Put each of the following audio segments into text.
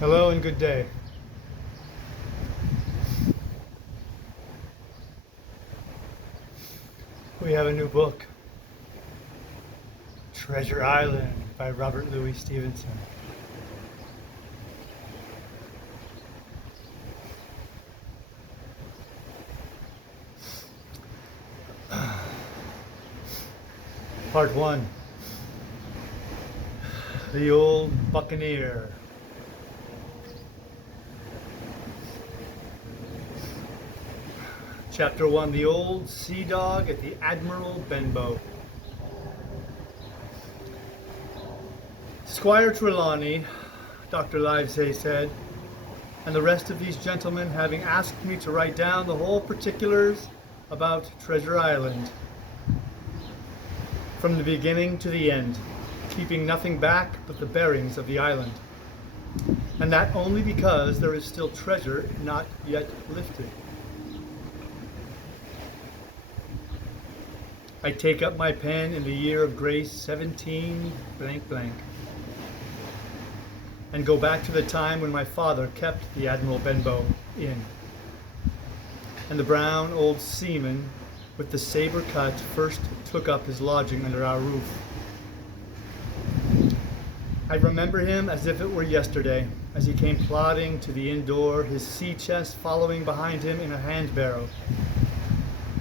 Hello and good day. We have a new book, Treasure Island by Robert Louis Stevenson. Part 1, The Old Buccaneer. Chapter 1, The Old Sea Dog at the Admiral Benbow. Squire Trelawney, Dr. Livesey said, and the rest of these gentlemen having asked me to write down the whole particulars about Treasure Island, from the beginning to the end, keeping nothing back but the bearings of the island, and that only because there is still treasure not yet lifted. I take up my pen in the year of grace 17 blank blank, and go back to the time when my father kept the Admiral Benbow Inn, and the brown old seaman with the saber cut first took up his lodging under our roof. I remember him as if it were yesterday, as he came plodding to the inn door, his sea chest following behind him in a hand barrow.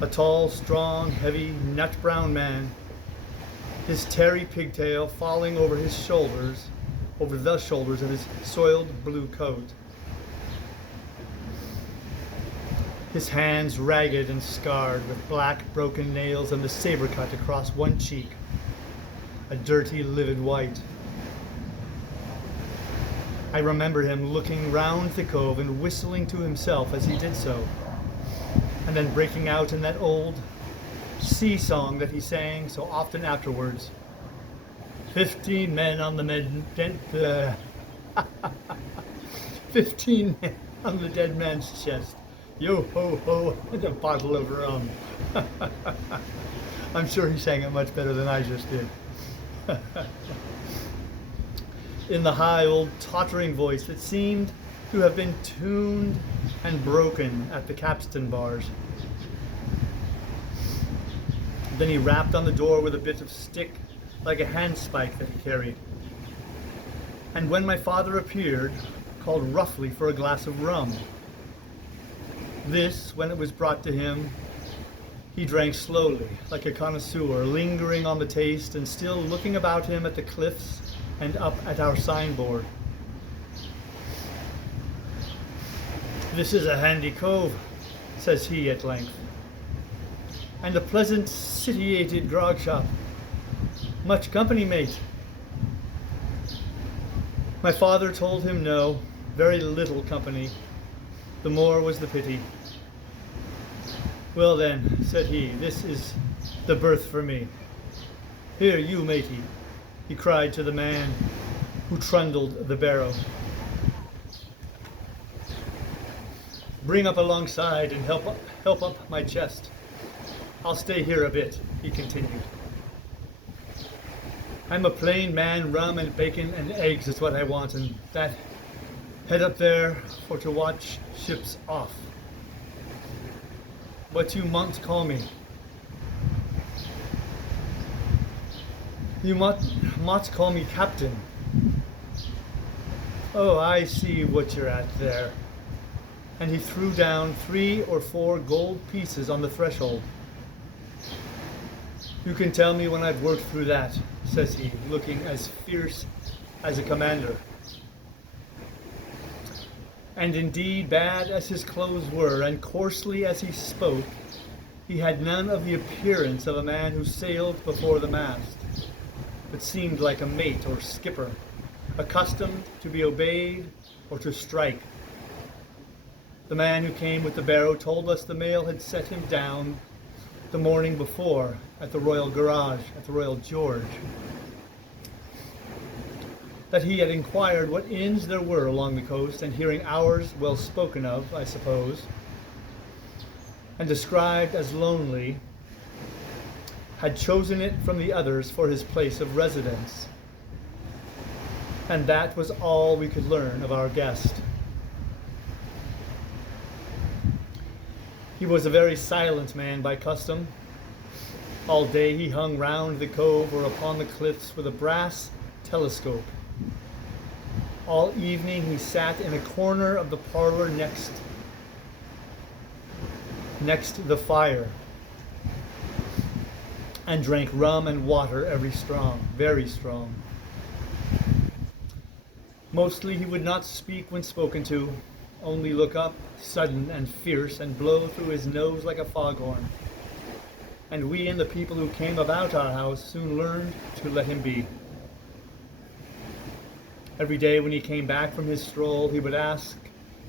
A tall, strong, heavy, nut-brown man, his tarry pigtail falling over the shoulders of his soiled blue coat. His hands ragged and scarred with black broken nails and the saber cut across one cheek, a dirty livid white. I remember him looking round the cove and whistling to himself as he did so, and then breaking out in that old sea song that he sang so often afterwards. 15 men on the 15 men on the dead man's chest. Yo ho ho, and a bottle of rum. I'm sure he sang it much better than I just did. In the high old tottering voice that seemed to have been tuned and broken at the capstan bars. Then he rapped on the door with a bit of stick, like a handspike that he carried. And when my father appeared, called roughly for a glass of rum. This, when it was brought to him, he drank slowly, like a connoisseur, lingering on the taste and still looking about him at the cliffs and up at our signboard. "This is a handy cove," says he at length, "and a pleasant sitiated grog shop. Much company, mate?" My father told him no, very little company. The more was the pity. "Well then," said he, "this is the berth for me. Here, you matey," he cried to the man who trundled the barrow. "Bring up alongside and help up my chest. I'll stay here a bit," he continued. "I'm a plain man, rum and bacon and eggs is what I want, and that head up there for to watch ships off. What you mont call me?" "You mont call me captain." "Oh, I see what you're at there." And he threw down 3 or 4 gold pieces on the threshold. "You can tell me when I've worked through that," says he, looking as fierce as a commander. And indeed, bad as his clothes were, and coarsely as he spoke, he had none of the appearance of a man who sailed before the mast, but seemed like a mate or skipper, accustomed to be obeyed or to strike. The man who came with the barrow told us the mail had set him down the morning before at the Royal Garage, at the Royal George. That he had inquired what inns there were along the coast, and hearing ours well spoken of, I suppose, and described as lonely, had chosen it from the others for his place of residence. And that was all we could learn of our guest. He was a very silent man by custom. All day he hung round the cove or upon the cliffs with a brass telescope. All evening he sat in a corner of the parlor next the fire, and drank rum and water very strong. Mostly he would not speak when spoken to, only look up, sudden and fierce, and blow through his nose like a foghorn. And we and the people who came about our house soon learned to let him be. Every day when he came back from his stroll, he would ask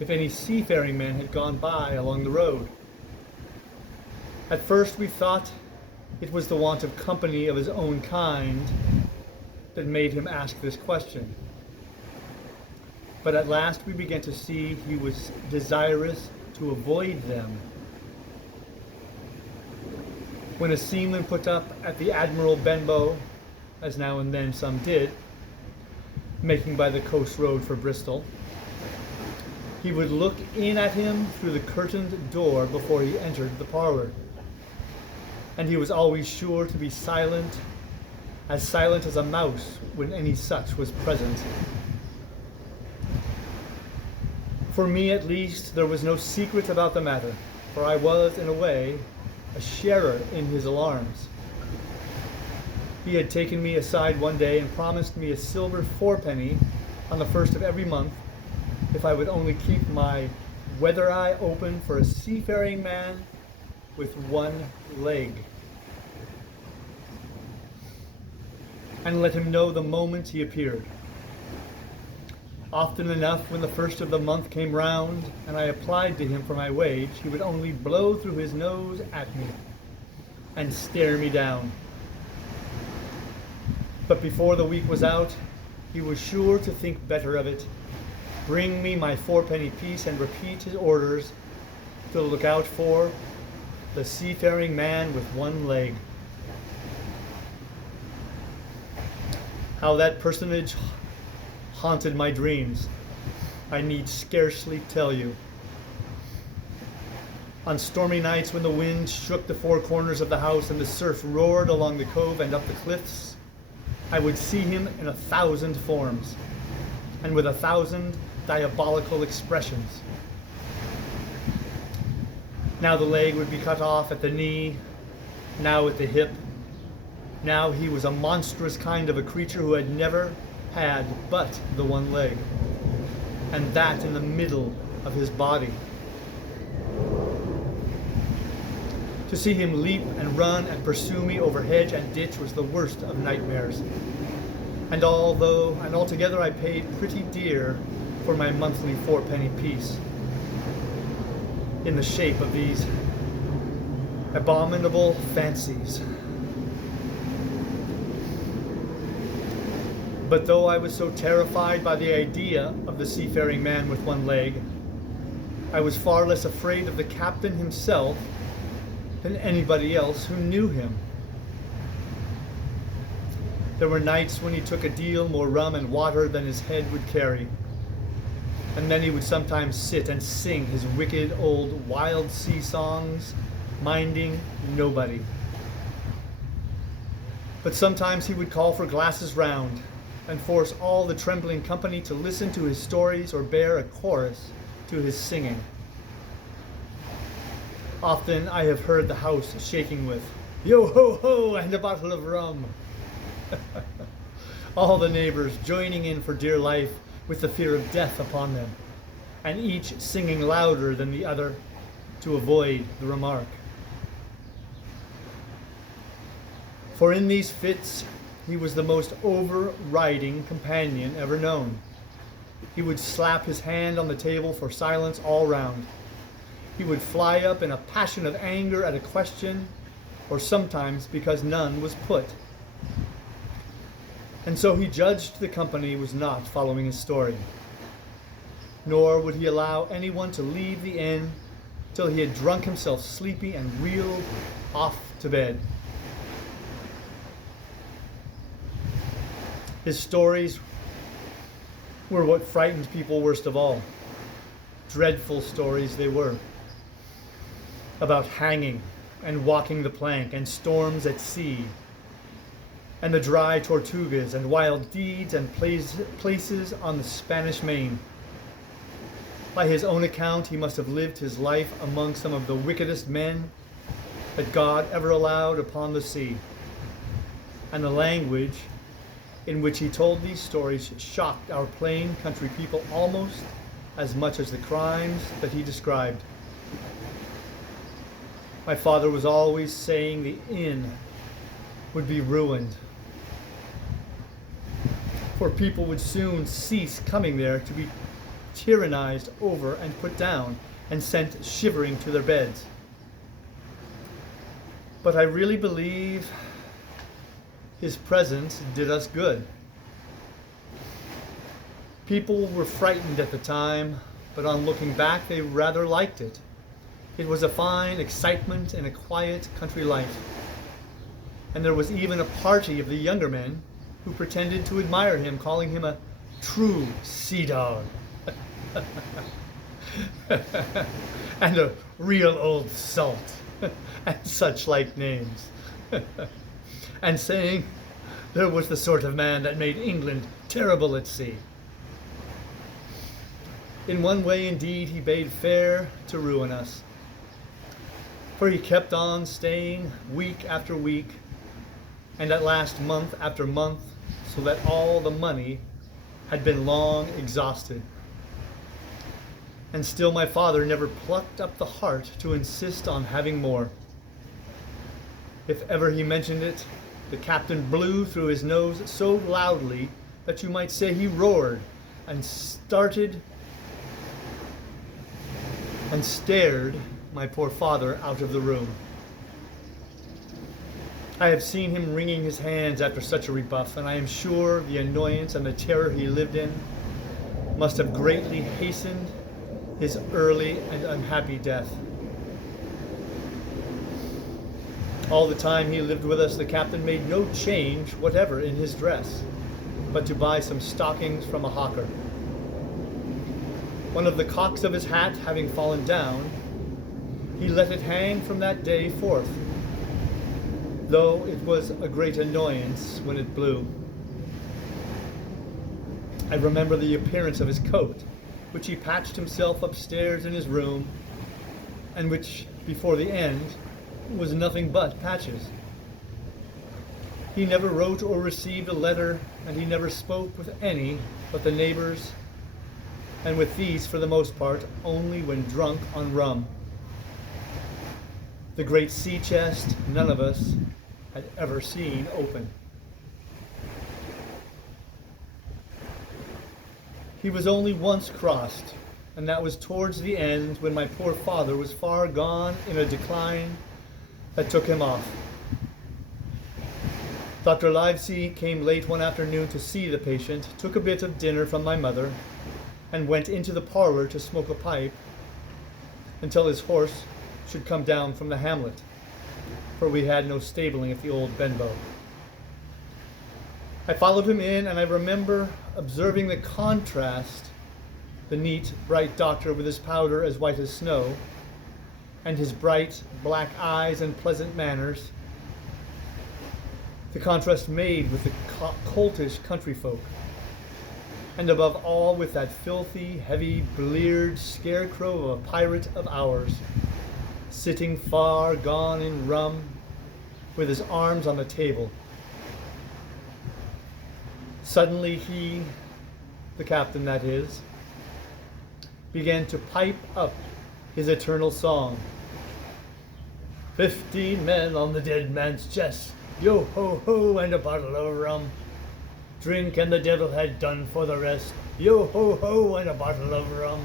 if any seafaring men had gone by along the road. At first we thought it was the want of company of his own kind that made him ask this question. But at last we began to see he was desirous to avoid them. When a seaman put up at the Admiral Benbow, as now and then some did, making by the coast road for Bristol, he would look in at him through the curtained door before he entered the parlor. And he was always sure to be silent as a mouse when any such was present. For me, at least, there was no secret about the matter, for I was, in a way, a sharer in his alarms. He had taken me aside one day and promised me a silver fourpenny on the first of every month if I would only keep my weather eye open for a seafaring man with one leg, and let him know the moment he appeared. Often enough, when the first of the month came round and I applied to him for my wage, he would only blow through his nose at me and stare me down. But before the week was out, he was sure to think better of it, bring me my fourpenny piece, and repeat his orders to look out for the seafaring man with one leg. How that personage haunted my dreams, I need scarcely tell you. On stormy nights when the wind shook the four corners of the house and the surf roared along the cove and up the cliffs, I would see him in 1,000 forms, and with 1,000 diabolical expressions. Now the leg would be cut off at the knee, now at the hip. Now he was a monstrous kind of a creature who had never had but the one leg, and that in the middle of his body. To see him leap and run and pursue me over hedge and ditch was the worst of nightmares. And altogether I paid pretty dear for my monthly fourpenny piece, in the shape of these abominable fancies. But though I was so terrified by the idea of the seafaring man with one leg, I was far less afraid of the captain himself than anybody else who knew him. There were nights when he took a deal more rum and water than his head would carry, and then he would sometimes sit and sing his wicked old wild sea songs, minding nobody. But sometimes he would call for glasses round, and force all the trembling company to listen to his stories or bear a chorus to his singing. Often I have heard the house shaking with, "Yo ho ho," and a bottle of rum. All the neighbors joining in for dear life with the fear of death upon them, and each singing louder than the other to avoid the remark. For in these fits he was the most overriding companion ever known. He would slap his hand on the table for silence all round. He would fly up in a passion of anger at a question, or sometimes because none was put. And so he judged the company was not following his story. Nor would he allow anyone to leave the inn till he had drunk himself sleepy and reeled off to bed. His stories were what frightened people worst of all. Dreadful stories they were, about hanging and walking the plank and storms at sea, and the dry Tortugas and wild deeds and places on the Spanish Main. By his own account, he must have lived his life among some of the wickedest men that God ever allowed upon the sea. And the language in which he told these stories shocked our plain country people almost as much as the crimes that he described. My father was always saying the inn would be ruined, for people would soon cease coming there to be tyrannized over and put down and sent shivering to their beds. But I really believe his presence did us good. People were frightened at the time, but on looking back, they rather liked it. It was a fine excitement in a quiet country life. And there was even a party of the younger men who pretended to admire him, calling him a true sea dog. And a real old salt, and such like names. And saying there was the sort of man that made England terrible at sea. In one way, indeed, he bade fair to ruin us. For he kept on staying week after week, and at last month after month, so that all the money had been long exhausted. And still my father never plucked up the heart to insist on having more. If ever he mentioned it, the captain blew through his nose so loudly that you might say he roared and stared my poor father out of the room. I have seen him wringing his hands after such a rebuff, and I am sure the annoyance and the terror he lived in must have greatly hastened his early and unhappy death. All the time he lived with us, the captain made no change whatever in his dress, but to buy some stockings from a hawker. One of the cocks of his hat having fallen down, he let it hang from that day forth, though it was a great annoyance when it blew. I remember the appearance of his coat, which he patched himself upstairs in his room, and which, before the end, was nothing but patches. He never wrote or received a letter, and he never spoke with any but the neighbors, and with these, for the most part, only when drunk on rum. The great sea chest none of us had ever seen open. He was only once crossed, and that was towards the end when my poor father was far gone in a decline that took him off. Dr. Livesey came late one afternoon to see the patient, took a bit of dinner from my mother, and went into the parlor to smoke a pipe until his horse should come down from the hamlet, for we had no stabling at the old Benbow. I followed him in, and I remember observing the contrast, the neat, bright doctor with his powder as white as snow, and his bright, black eyes and pleasant manners, the contrast made with the coltish country folk, and above all with that filthy, heavy, bleared scarecrow of a pirate of ours, sitting far gone in rum, with his arms on the table. Suddenly he, the captain that is, began to pipe up his eternal song. 15 men on the dead man's chest, yo ho ho, and a bottle of rum. Drink and the devil had done for the rest, yo ho ho, and a bottle of rum.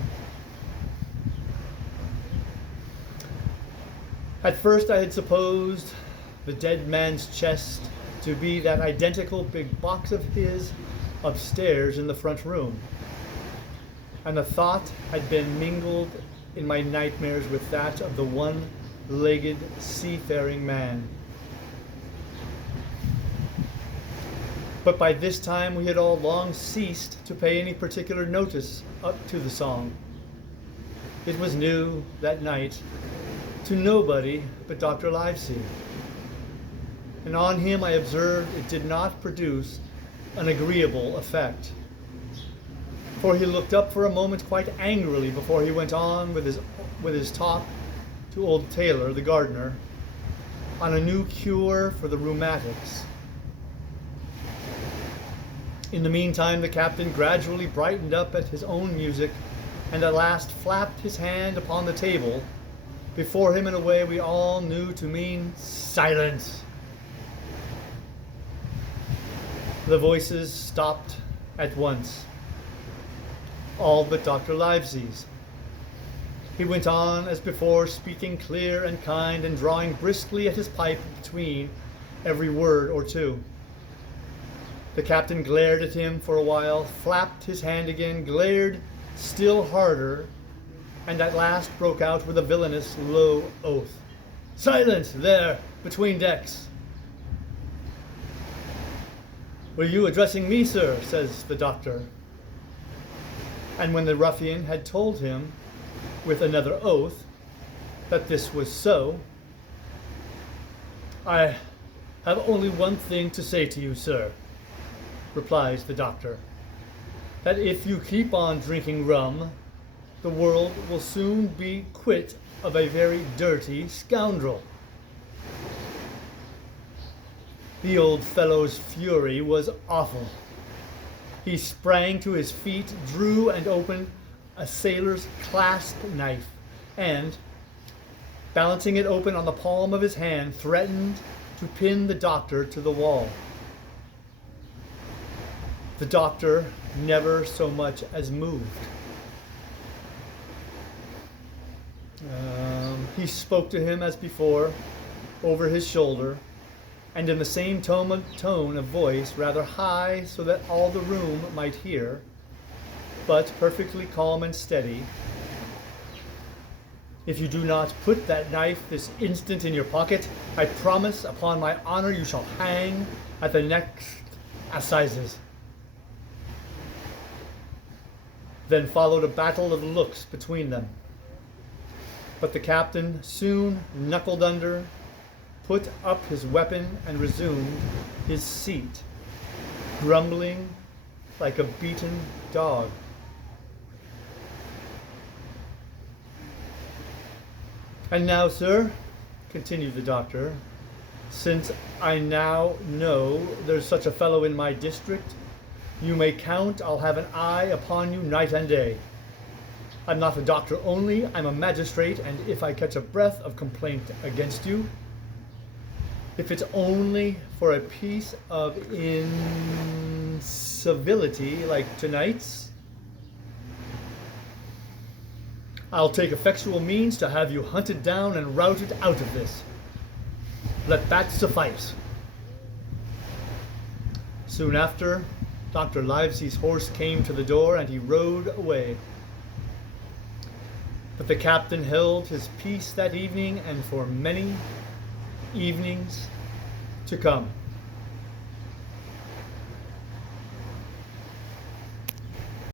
At first I had supposed the dead man's chest to be that identical big box of his upstairs in the front room, and the thought had been mingled in my nightmares with that of the one-legged seafaring man. But by this time we had all long ceased to pay any particular notice up to the song. It was new that night to nobody but Dr. Livesey, and on him I observed it did not produce an agreeable effect, for he looked up for a moment quite angrily before he went on with his talk to old Taylor, the gardener, on a new cure for the rheumatics. In the meantime, the captain gradually brightened up at his own music, and at last flapped his hand upon the table before him in a way we all knew to mean silence. The voices stopped at once, all but Dr. Livesey's. He went on as before, speaking clear and kind and drawing briskly at his pipe between every word or two. The captain glared at him for a while, flapped his hand again, glared still harder, and at last broke out with a villainous low oath. "Silence there, between decks!" "Were you addressing me, sir?" says the doctor. And when the ruffian had told him, with another oath, that this was so, "I have only one thing to say to you, sir," replies the doctor, "that if you keep on drinking rum, the world will soon be quit of a very dirty scoundrel." The old fellow's fury was awful. He sprang to his feet, drew and opened a sailor's clasp knife, and, balancing it open on the palm of his hand, threatened to pin the doctor to the wall. The doctor never so much as moved. He spoke to him as before, over his shoulder, and in the same tone of voice, rather high so that all the room might hear, but perfectly calm and steady. "If you do not put that knife this instant in your pocket, I promise upon my honor you shall hang at the next assizes." Then followed a battle of looks between them. But the captain soon knuckled under, put up his weapon, and resumed his seat, grumbling like a beaten dog. "And now, sir," continued the doctor, "since I now know there's such a fellow in my district, you may count I'll have an eye upon you night and day. I'm not a doctor only, I'm a magistrate, and if I catch a breath of complaint against you, if it's only for a piece of incivility like tonight's, I'll take effectual means to have you hunted down and routed out of this. Let that suffice." Soon after, Dr. Livesey's horse came to the door, and he rode away. But the captain held his peace that evening and for many evenings to come.